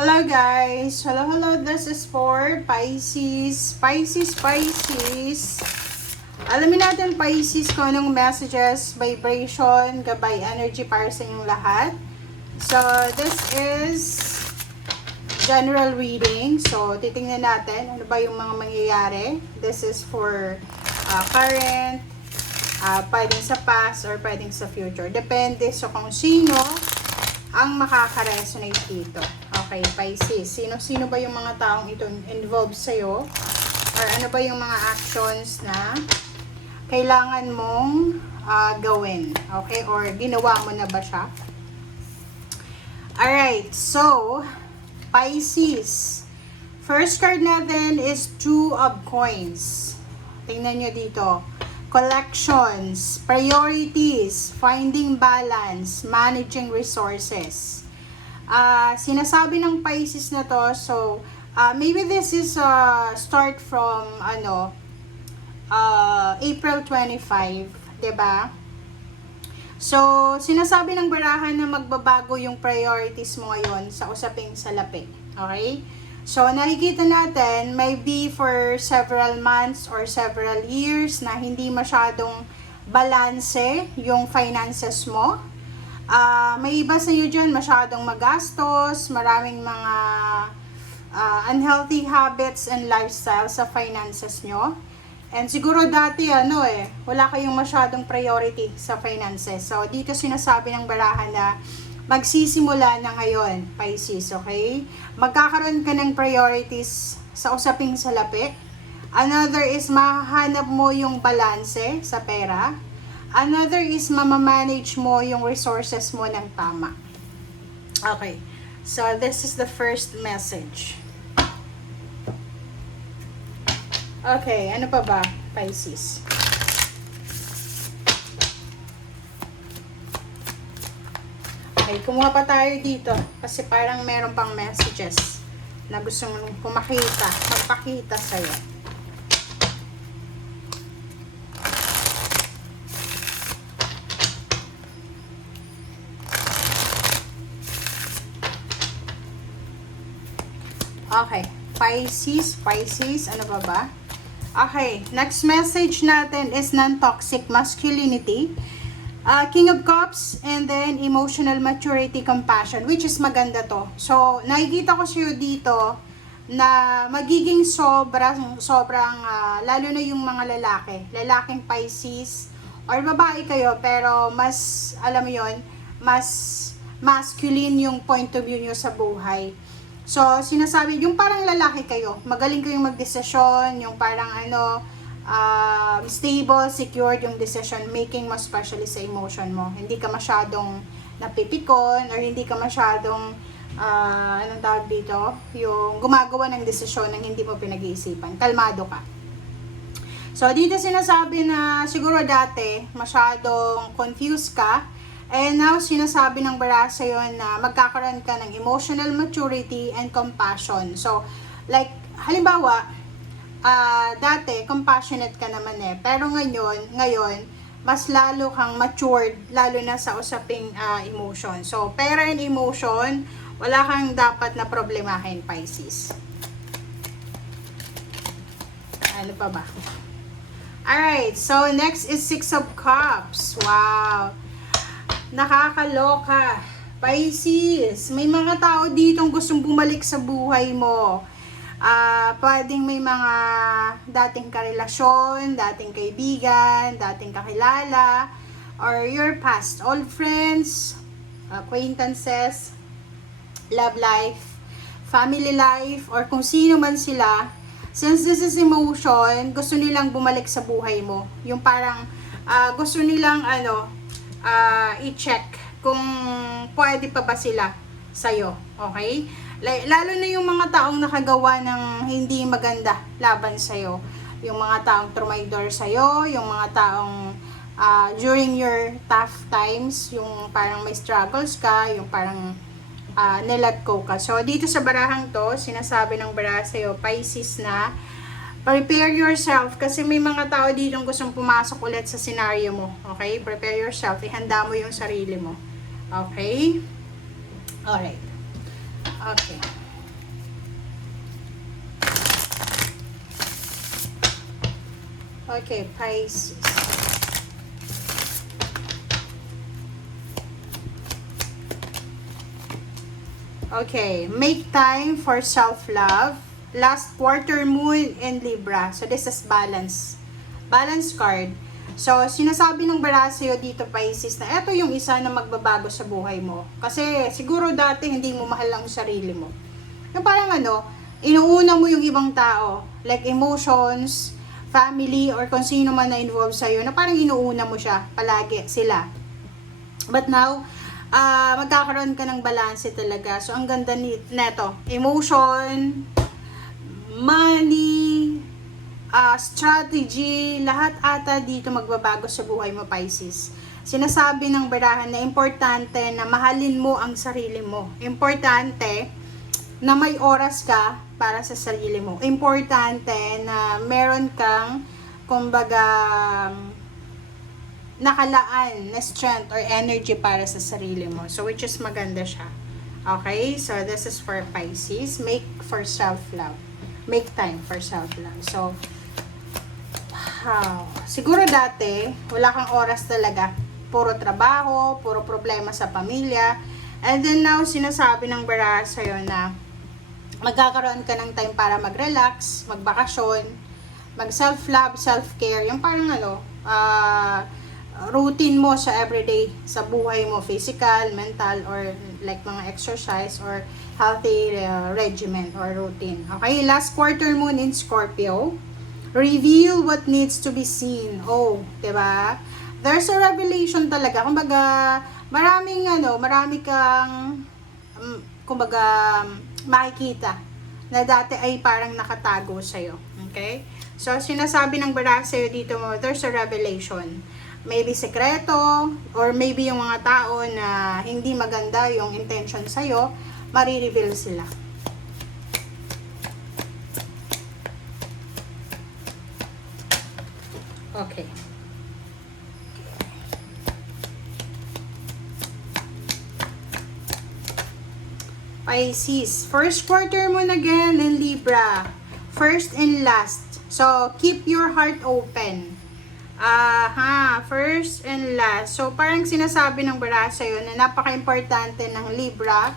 Hello guys! Hello, this is for Pisces. Pisces. Alamin natin Pisces kung anong messages, vibration, gabay, energy para sa inyong lahat. So, this is general reading. So, titingnan natin ano ba yung mga mangyayari. This is for current, pwedeng sa past, or pwedeng sa future. Depende sa kung sino ang makaka-resonate dito. Okay, Pisces. Sino ba yung mga taong ito involved sa'yo? Or ano ba yung mga actions na kailangan mong gawin? Okay? Or ginawa mo na ba siya? Alright, so, Pisces. First card natin is Two of Coins. Tingnan nyo dito. Collections, priorities, finding balance, managing resources. Sinasabi ng Pisces na to, so maybe this is start from April 25, 'di ba? So, sinasabi ng barahan na magbabago yung priorities mo ngayon sa usaping salapi. Okay? So, nakikita natin, maybe for several months or several years na hindi masyadong balanse yung finances mo. May iba sa iyo dyan, masyadong magastos, maraming mga unhealthy habits and lifestyle sa finances nyo. And siguro dati, wala kayong masyadong priority sa finances. So, dito sinasabi ng barahan na magsisimula na ngayon, Pisces, okay? Magkakaroon ka ng priorities sa usaping salapi. Another is mahahanap mo yung balanse sa pera. Another is mamamanage mo yung resources mo ng tama. Okay. So, this is the first message. Okay. Ano pa ba, Pisces? Okay. Kumuha pa tayo dito. Kasi parang meron pang messages na gusto mong magpakita sa'yo. Okay, Pisces, ano ba? Okay, next message natin is non-toxic masculinity, King of Cups, and then emotional maturity, compassion, which is maganda to. So, nakikita ko siya dito na magiging sobrang lalo na yung mga lalaking Pisces, or babae kayo, pero mas, alam mo yon, mas masculine yung point of view nyo sa buhay. So, sinasabi, yung parang lalaki kayo, magaling kayong magdesisyon, yung parang stable, secured yung decision making mo, especially sa emotion mo. Hindi ka masyadong napipikon, or hindi ka masyadong, anong tawag dito, yung gumagawa ng desisyon ng hindi mo pinag-iisipan. Kalmado ka. So, dito sinasabi na siguro dati, masyadong confused ka. And now, sinasabi ng baraha sa'yo na magkakaroon ka ng emotional maturity and compassion. So, like, halimbawa, dati, compassionate ka naman pero ngayon, mas lalo kang matured, lalo na sa usaping emotion. So, pera and emotion, wala kang dapat na problemahin, Pisces. Ano pa ba? Alright, so next is Six of Cups. Wow! Nakakaloka. Pisces, may mga tao ditong gustong bumalik sa buhay mo. Pwedeng may mga dating karelasyon, dating kaibigan, dating kakilala, or your past old friends, acquaintances, love life, family life, or kung sino man sila. Since this is emotion, gusto nilang bumalik sa buhay mo. Yung parang gusto nilang i-check kung pwede pa ba sila sa'yo, okay? Lalo na yung mga taong nakagawa ng hindi maganda laban sa'yo. Yung mga taong trumaydor sa'yo, yung mga taong during your tough times, yung parang may struggles ka, yung parang nilet go ka. So, dito sa barahang to, sinasabi ng baraha sa'yo, Pisces, na prepare yourself kasi may mga tao dito gustong pumasok ulit sa scenario mo. Okay? Prepare yourself. Ihanda mo yung sarili mo. Okay? Alright. Okay. Okay, Pisces. Okay, make time for self-love. Last quarter moon in Libra. So, this is balance. Balance card. So, sinasabi ng bara sa'yo dito, Pisces, na eto yung isa na magbabago sa buhay mo. Kasi, siguro dati hindi mo mahal ang sarili mo. Yung parang inuuna mo yung ibang tao. Like emotions, family, or kung sino man na involved sa'yo, na parang inuuna mo siya, palagi, sila. But now, magkakaroon ka ng balanse talaga. So, ang ganda neto, emotion, money, strategy, lahat ata dito magbabago sa buhay mo, Pisces. Sinasabi ng barahan na importante na mahalin mo ang sarili mo. Importante na may oras ka para sa sarili mo. Importante na meron kang, kumbaga, nakalaan na strength or energy para sa sarili mo. So, which is maganda siya. Okay? So, this is for Pisces. Make for self-love. Make time for self-love. So, wow. Siguro dati, wala kang oras talaga. Puro trabaho, puro problema sa pamilya. And then now, sinasabi ng baraha sa'yo na magkakaroon ka ng time para mag-relax, magbakasyon, mag-self-love, self-care. Yung parang routine mo sa everyday, sa buhay mo, physical, mental, or like mga exercise or healthy regimen or routine. Okay, last quarter moon in Scorpio. Reveal what needs to be seen. Oh, 'di ba? There's a revelation talaga. Kumbaga, marami kang kumbaga makikita na dati ay parang nakatago sa'yo. Okay? So, sinasabi ng baraha sa'yo dito mo, there's a revelation. Maybe sekreto, or maybe yung mga tao na hindi maganda yung intention sa'yo, marireveal sila. Okay. Pisces, first quarter mo na again in Libra. First and last. So, keep your heart open. First and last. So, parang sinasabi ng baraha sa'yo na napaka-importante ng Libra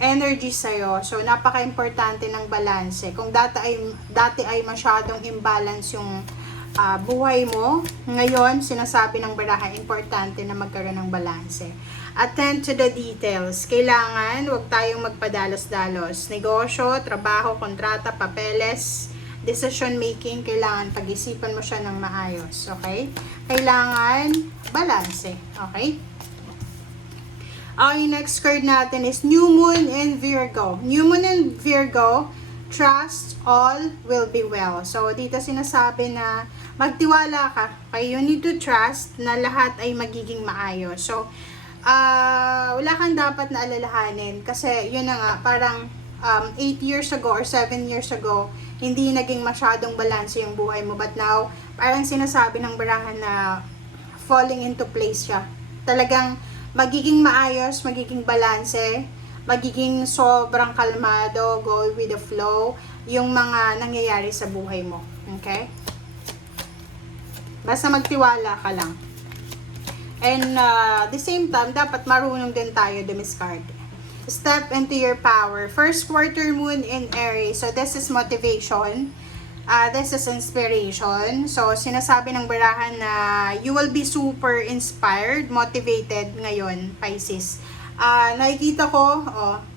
energy sa'yo. So, napaka-importante ng balanse. Kung dati ay masyadong imbalance yung buhay mo, ngayon, sinasabi ng baraha, importante na magkaroon ng balanse. Attend to the details. Kailangan, huwag tayong magpadalos-dalos. Negosyo, trabaho, kontrata, papeles, decision making, kailangan pag-isipan mo siya ng maayos. Okay? Kailangan balanse. Okay? Okay, next card natin is New Moon in Virgo. New Moon in Virgo, trust all will be well. So, dito sinasabi na magtiwala ka. Okay, you need to trust na lahat ay magiging maayos. So, wala kang dapat na alalahanin. Kasi, yun na nga, parang 8 years ago or 7 years ago, hindi naging masyadong balanse yung buhay mo. But now, parang sinasabi ng barahan na falling into place siya. Talagang magiging maayos, magiging balanse, magiging sobrang kalmado, go with the flow, yung mga nangyayari sa buhay mo. Okay? Basta magtiwala ka lang. And the same time, dapat marunong din tayo dumiskard. Step into your power. First quarter moon in Aries. So, this is motivation. This is inspiration. So, sinasabi ng barahan na you will be super inspired, motivated ngayon, Pisces. Nakikita ko,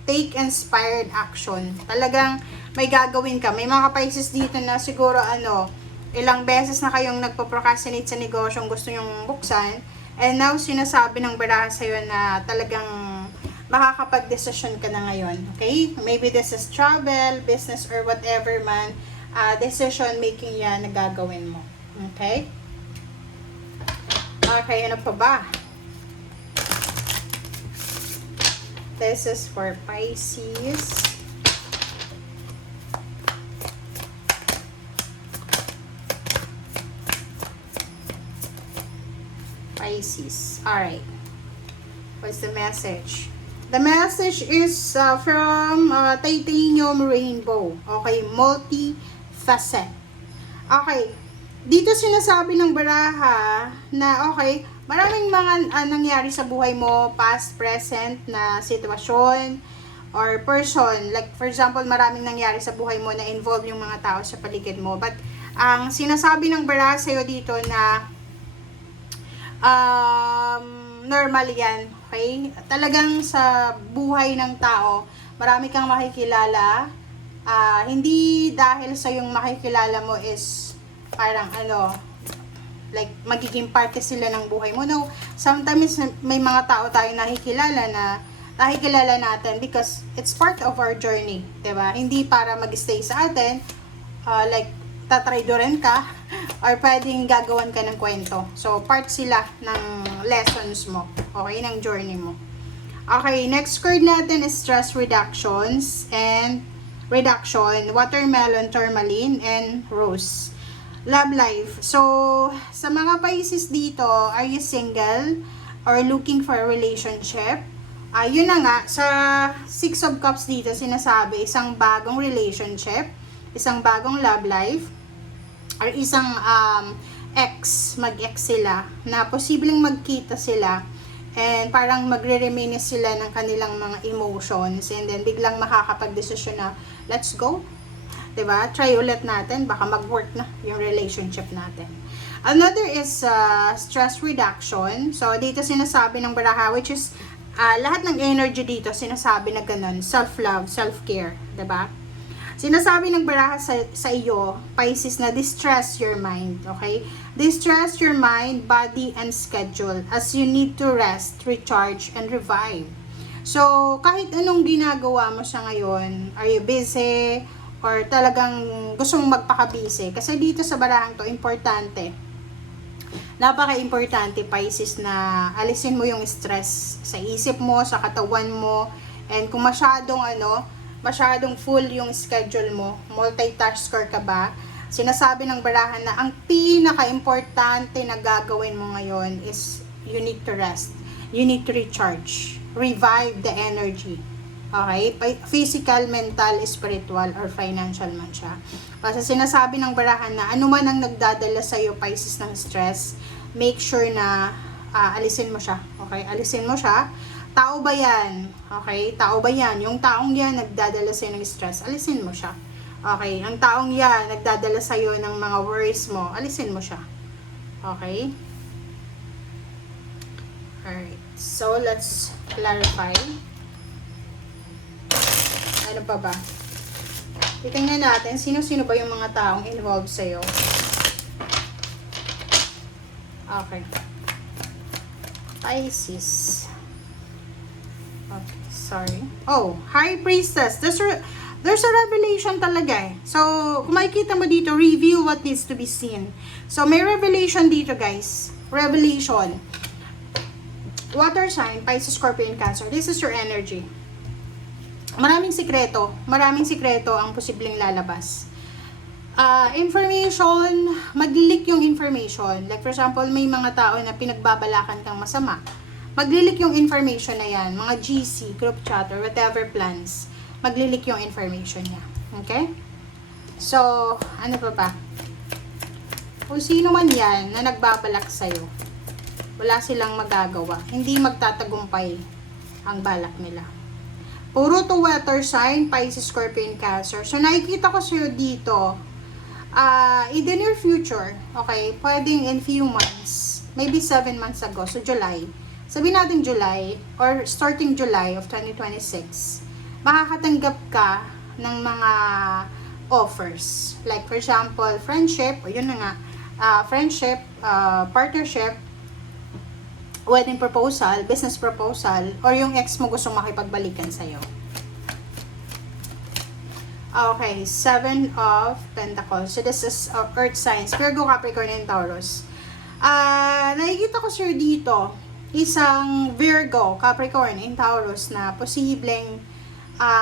take inspired action. Talagang may gagawin ka. May mga Pisces dito na siguro ilang beses na kayong nagpo-procrastinate sa negosyong gusto nyong buksan. And now, sinasabi ng baraha sa'yo na talagang makakapag-desisyon ka na ngayon. Okay? Maybe this is travel, business, or whatever man. Decision making yan na gagawin mo. Okay? Okay, ano pa ba? This is for Pisces. Pisces. Alright. What's the message? The message is from Titanium Rainbow. Okay, multi-facet. Okay, dito sinasabi ng baraha na okay, maraming mga nangyari sa buhay mo, past, present na sitwasyon or person. Like for example, maraming nangyari sa buhay mo na involve yung mga tao sa paligid mo. But ang sinasabi ng baraha sa'yo dito na normal yan, okay? Talagang sa buhay ng tao, marami kang makikilala. Hindi dahil sa yung makikilala mo is parang like magiging parte sila ng buhay mo. No, sometimes may mga tao tayo nakikilala natin because it's part of our journey, 'di ba? Hindi para mag-stay sa atin, like tatraydoren ka or pwedeng gagawan ka ng kwento. So part sila ng lessons mo, okay, ng journey mo. Okay, next card natin is stress reductions and reduction, watermelon, tourmaline, and rose. Love life. So, sa mga Pisces dito, are you single or looking for a relationship? Yun na nga, sa Six of Cups dito, sinasabi, isang bagong relationship, isang bagong love life, or isang mag-ex sila, na posibleng magkita sila, and parang magre-reminisce sila ng kanilang mga emotions, and then biglang makakapag-desisyon na, let's go. Diba? Try ulit natin, baka mag-work na yung relationship natin. Another is stress reduction. So, dito sinasabi ng baraha, which is, lahat ng energy dito, sinasabi na ganun, self-love, self-care. Diba? Sinasabi ng baraha sa iyo, Pisces, na distress your mind. Okay? Distress your mind, body, and schedule as you need to rest, recharge, and revive. So, kahit anong ginagawa mo sa ngayon, are you busy, or talagang gusto mong magpaka-busy? Kasi dito sa barahang to, importante. Napaka-importante, Pisces, na alisin mo yung stress sa isip mo, sa katawan mo, and kung masyadong full yung schedule mo, multitasker ka ba, sinasabi ng barahan na ang pinaka-importante na gagawin mo ngayon is you need to rest. You need to recharge. Revive the energy. Okay? Physical, mental, spiritual, or financial man siya. Kasi sinasabi ng barahan na ano man ang nagdadala sa'yo, Pisces, ng stress, make sure na alisin mo siya. Okay? Alisin mo siya. Tao ba yan? Okay? Tao ba yan? Yung taong yan nagdadala sa'yo ng stress, alisin mo siya. Okay? Ang taong yan nagdadala sa'yo ng mga worries mo, alisin mo siya. Okay? Alright. So, let's clarify. Ano pa ba? Titingnan natin, sino-sino ba yung mga taong involved sa'yo. Okay. Pisces. Okay, sorry. Oh, High Priestess. There's a revelation talaga eh. So, kung makikita mo dito, reveal what needs to be seen. So, may revelation dito, guys. Revelation. Water sign, Pisces, Scorpio, and Cancer. This is your energy. Maraming sikreto ang posibleng lalabas. Information, mag-leak yung information. Like for example, may mga tao na pinagbabalakan kang masama. Mag-leak yung information na yan, mga GC, group chat, or whatever plans. Mag-leak yung information niya. Okay? So, ano pa ba? Kung sino man yan na nagbabalak sa'yo, wala silang magagawa. Hindi magtatagumpay ang balak nila. Puro to water sign, Pisces, Scorpio, and Cancer. So, nakikita ko sa'yo dito, in the near future, okay, pwedeng in few months, maybe 7 months ago, so July, sabihin natin July, or starting July of 2026, makakatanggap ka ng mga offers. Like, for example, friendship, o yun na nga, friendship, partnership, wedding proposal, business proposal, or yung ex mo gusto makipagbalikan sa'yo. Okay, 7 of Pentacles. So, this is Earth signs, Virgo, Capricorn, and Taurus. Nakikita ko sir dito, isang Virgo, Capricorn, and Taurus na posibleng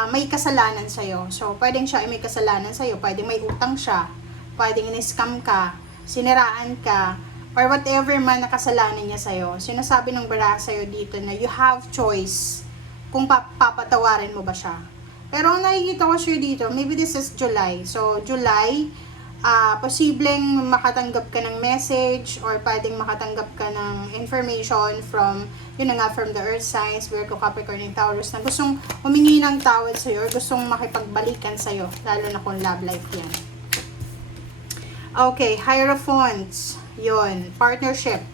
may kasalanan sa'yo. So, pwedeng siya ay may kasalanan sa'yo, pwedeng may utang siya, pwedeng in-scam ka, siniraan ka, or whatever man na kasalanan niya sa'yo. Sinasabi ng baraha sa'yo dito na you have choice kung papatawarin mo ba siya. Pero ang nakikita ko siya dito, maybe this is July. So, July, posibleng makatanggap ka ng message or pwedeng makatanggap ka ng information from, yun na nga, from the earth signs, Virgo, Capricorn, and Taurus, na gustong humingi ng tawad sa'yo or gustong makipagbalikan sa'yo, lalo na kung love life yan. Okay, Hierophants, yun, partnership.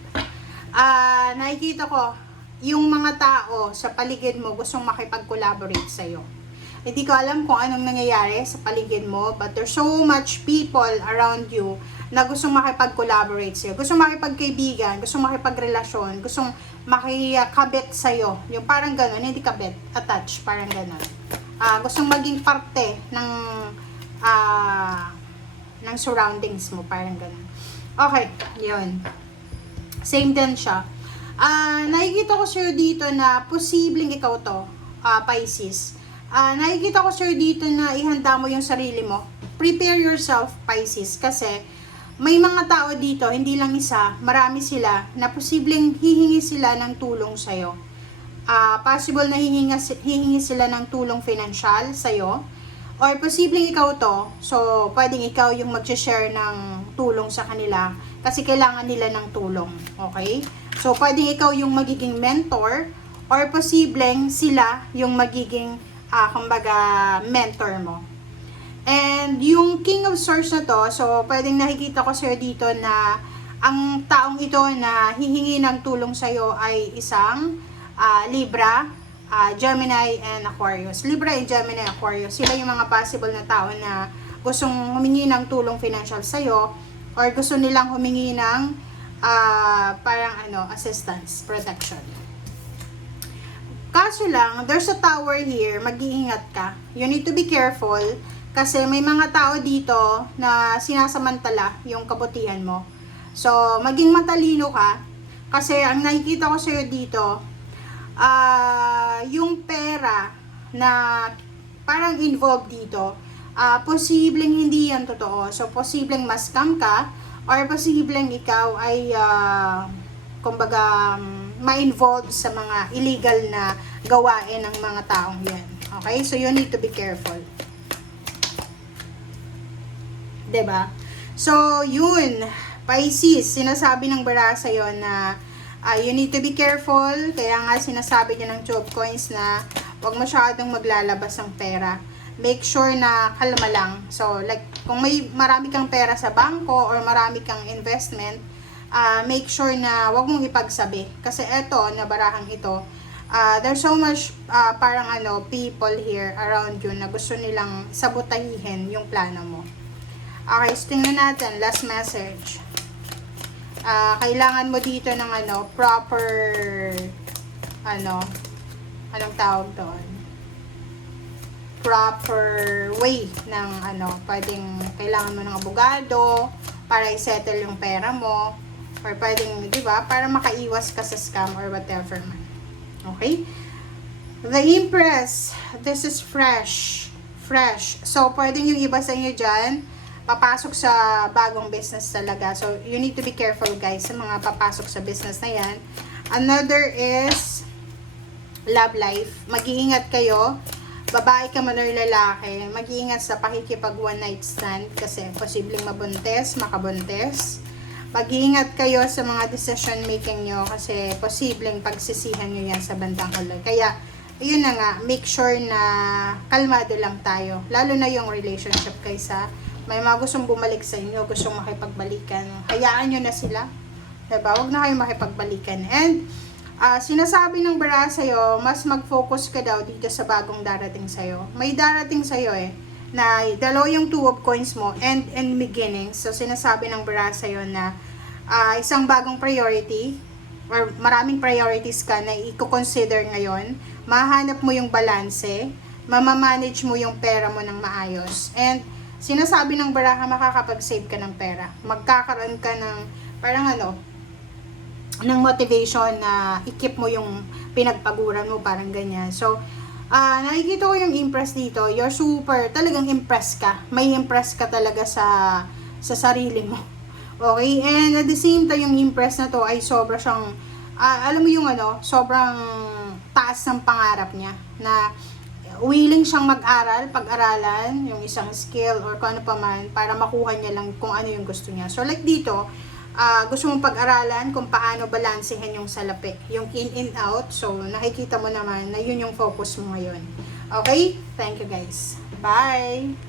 Nakikita ko, yung mga tao sa paligid mo gustong makipag-collaborate sa'yo. Hindi ko alam kung anong nangyayari sa paligid mo, but there's so much people around you na gustong makipag-collaborate sa'yo. Gustong makipagkaibigan, gustong makipagrelasyon, gustong makikabit sa'yo. Yung parang gano'n, hindi kabit, attach, parang gano'n. Gustong maging parte ng surroundings mo, parang gano'n. Okay, yun. Same din siya. Nakikita ko sa'yo dito na posibleng ikaw to, Pisces. Nakikita ko sir dito na ihanda mo yung sarili mo. Prepare yourself, Pisces, kasi may mga tao dito, hindi lang isa, marami sila, na posibleng hihingi sila ng tulong sa'yo. Possible na hihingi sila ng tulong financial sa'yo, or posibleng ikaw to, so pwedeng ikaw yung mag-share ng tulong sa kanila, kasi kailangan nila ng tulong, okay? So pwedeng ikaw yung magiging mentor, or posibleng sila yung magiging kumbaga, mentor mo. And yung King of Swords na to, so pwedeng nakikita ko sa'yo dito na ang taong ito na hihingi ng tulong sa'yo ay isang Libra, Gemini, and Aquarius. Libra and Gemini, Aquarius, sila yung mga possible na tao na gustong humingi ng tulong financial sa'yo or gusto nilang humingi ng assistance, protection. Kaso lang, there's a tower here, mag-iingat ka. You need to be careful kasi may mga tao dito na sinasamantala yung kabutihan mo. So, maging matalino ka kasi ang nakikita ko sa'yo dito, yung pera na parang involved dito, posibleng hindi yan totoo. So, posibleng ma-scam ka or posibleng ikaw ay ma-involve sa mga illegal na gawain ng mga taong yan. Okay? So, you need to be careful. Diba? So, yun. Pisces, sinasabi ng bara sa'yo na you need to be careful. Kaya nga sinasabi niya ng Two of Coins na huwag masyadong maglalabas ng pera. Make sure na kalma lang. So, like, kung may marami kang pera sa bangko or marami kang investment, make sure na wag mong ipagsabi. Kasi eto, na barahang ito, there's so much people here around you na gusto nilang sabotahihin yung plano mo. Okay, so tingnan natin, last message. Kailangan mo dito ng proper, anong tawag doon? Proper way ng pwedeng kailangan mo ng abogado para i-settle yung pera mo. Or pwedeng, di ba, para makaiwas ka sa scam or whatever man. Okay? The Empress. This is fresh. Fresh. So, pwedeng yung iba sa inyo dyan, papasok sa bagong business talaga. So, you need to be careful, guys, sa mga papasok sa business na yan. Another is love life. Mag-iingat kayo. Babae ka man or lalaki, mag-iingat sa pakikipag one night stand kasi posibleng mabuntis, makabuntis. Mag-iingat kayo sa mga decision making nyo kasi posibleng pagsisihan nyo yan sa bandang huli. Kaya, yun na nga, make sure na kalmado lang tayo. Lalo na yung relationship kaysa may mga gustong bumalik sa inyo, gustong makipagbalikan. Hayaan nyo na sila. Diba? Huwag na kayong makipagbalikan. And, sinasabi ng bara sa'yo, mas mag-focus ka daw dito sa bagong darating sa'yo. May darating sa'yo na dalawa yung Two of Coins mo, end and beginning. So, sinasabi ng bara sa'yo na isang bagong priority or maraming priorities ka na i-consider ngayon. Mahanap mo yung balanse, mamamanage mo yung pera mo ng maayos. And, sinasabi ng baraha, makakapag-save ka ng pera. Magkakaroon ka ng, ng motivation na i-keep mo yung pinagpaguran mo, parang ganyan. So, nakikita ko yung impress dito. You're super, talagang impress ka. May impress ka talaga sa sarili mo. Okay? And at the same time, yung impress na to ay sobra siyang, alam mo yung sobrang taas ng pangarap niya. Na willing siyang mag-aral, pag-aralan, yung isang skill or kung ano pa man, para makuha niya lang kung ano yung gusto niya. So like dito, gusto mong pag-aralan kung paano balansehin yung salapi, yung in and out. So nakikita mo naman na yun yung focus mo ngayon. Okay? Thank you guys. Bye!